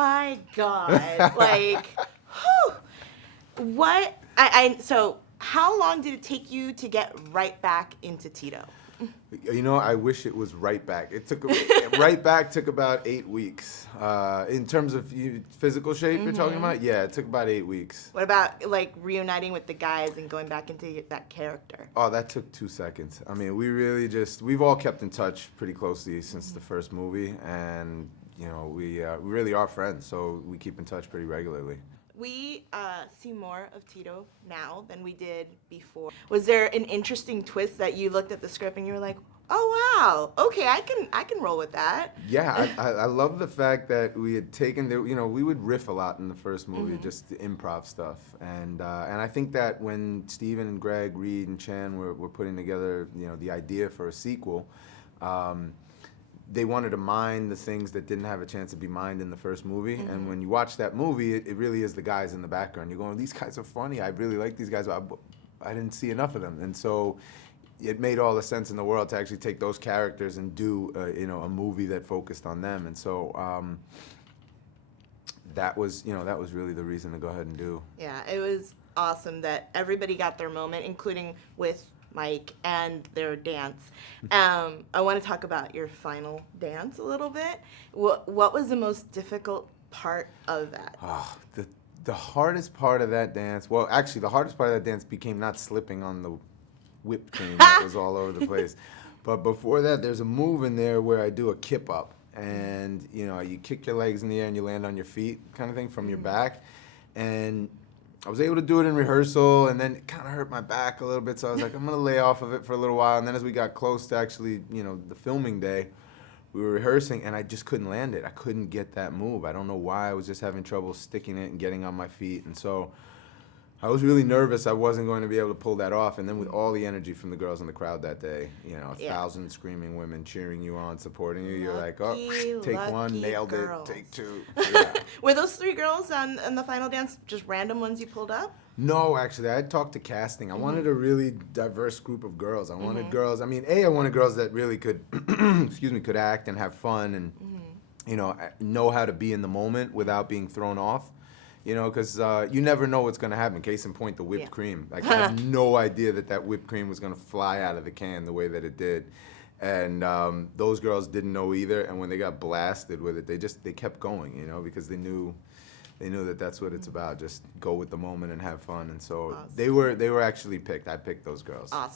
my God. Like, whew. So how long did it take you to get right back into Tito? You know, I wish it was right back. It took right back took about 8 weeks. In terms of physical shape, you're talking about? Yeah, it took about 8 weeks. What about like reuniting with the guys and going back into that character? Oh, that took 2 seconds. I mean, we've all kept in touch pretty closely since the first movie, and you know, we really are friends, so we keep in touch pretty regularly. We see more of Tito now than we did before. Was there an interesting twist that you looked at the script and you were like, oh wow, okay, I can roll with that? Yeah, I love the fact that we had taken you know, we would riff a lot in the first movie, just the improv stuff, and I think that when Steven and Greg, Reed and Chan were putting together, you know, the idea for a sequel, they wanted to mine the things that didn't have a chance to be mined in the first movie. And when you watch that movie, it really is the guys in the background. You're going, these guys are funny. I really like these guys. But I didn't see enough of them. And so it made all the sense in the world to actually take those characters and do you know, a movie that focused on them. And so that was really the reason to go ahead and do. Yeah, it was awesome that everybody got their moment, including with Mike and their dance. I want to talk about your final dance a little bit. What was the most difficult part of that? Oh, the hardest part of that dance, well, actually, the hardest part of that dance became not slipping on the whipped cream that was all over the place. But before that, there's a move in there where I do a kip up. And, you know, you kick your legs in the air and you land on your feet kind of thing from your back. And I was able to do it in rehearsal, and then it kind of hurt my back a little bit, so I was like, I'm going to lay off of it for a little while. And then as we got close to actually, you know, the filming day, we were rehearsing, and I just couldn't land it. I couldn't get that move. I don't know why. I was just having trouble sticking it and getting on my feet. And so I was really nervous I wasn't going to be able to pull that off. And then with all the energy from the girls in the crowd that day, you know, 1,000 screaming women cheering you on, supporting you, you're like, oh, take one, nailed girls. it, take two. Yeah. Were those 3 girls on the final dance just random ones you pulled up? No, actually, I had talked to casting. I wanted a really diverse group of girls. I wanted girls, I mean, I wanted girls that really could, could act and have fun and, you know how to be in the moment without being thrown off. You know, because you never know what's going to happen. Case in point, the whipped cream. Like, I had no idea that whipped cream was going to fly out of the can the way that it did. And those girls didn't know either. And when they got blasted with it, they kept going, you know, because they knew that that's what it's about. Just go with the moment and have fun. And so awesome. they were actually picked. I picked those girls. Awesome.